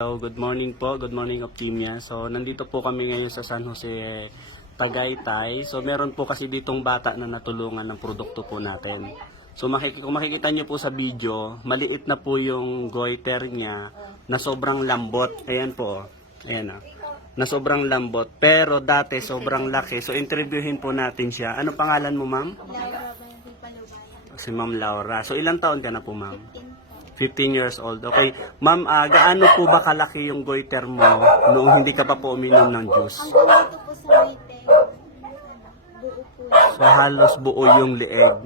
So, good morning po. Good morning, Optimia. So, nandito po kami ngayon sa San Jose, Tagaytay. So, meron po kasi ditong bata na natulungan ng produkto po natin. So, kung makikita nyo po sa video, maliit na po yung goiter niya na sobrang lambot. Ayan po. Ayan na sobrang lambot. Pero dati sobrang laki. So, interviewin po natin siya. Ano pangalan mo, ma'am? Laura Paluban. Si Ma'am Laura. So, ilang taon ka na po, ma'am? 15 years old. Okay. Ma'am, gaano po ba kalaki yung goiter mo noong hindi ka pa po uminom ng juice? Ang dito po sa may buo po. So, halos buo yung leeg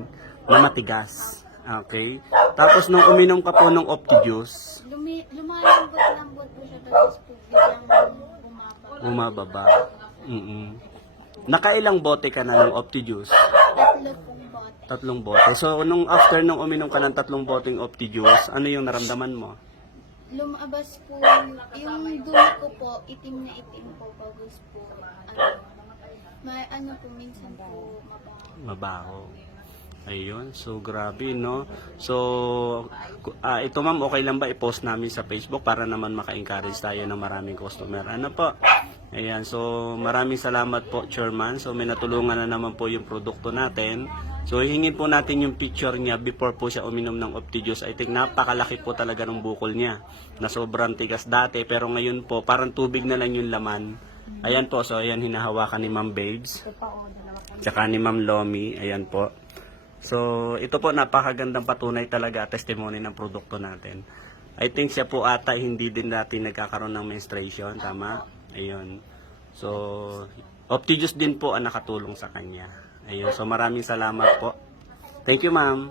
na matigas. Okay. Tapos, nung uminom ka po ng Opti Juice, Lumalambot-lambot po siya tapos po biglang bumababa. Nakailang bote ka na ng Opti Juice? Tatlo pong bote. 3 bote. So, nung after nung uminom ka ng 3 boteng Opti Juice, ano yung naramdaman mo? Lumabas po yung dumi ko po, itim na itim po. Pagos po, po, minsan po mabaho. Mabaho. Ayun. So, grabe, no? So, ito ma'am, okay lang ba i-post namin sa Facebook para naman maka-encourage tayo ng maraming customer? Ano po? Ayan. So, maraming salamat po, Chairman. So, may natulungan na naman po yung produkto natin. So, hihingin po natin yung picture niya before po siya uminom ng Opti Juice. I think napakalaki po talaga ng bukol niya na sobrang tigas dati. Pero ngayon po, parang tubig na lang yung laman. Ayan po. So, ayan, hinahawakan ni Ma'am Babes. Tsaka ni Ma'am Lomi. Ayan po. So, ito po napakagandang patunay talaga testimony ng produkto natin. I think siya po ata hindi din natin nagkakaroon ng menstruation, tama? Ayun. So, Opti Juice din po ang nakatulong sa kanya. Ayun. So, maraming salamat po. Thank you, ma'am.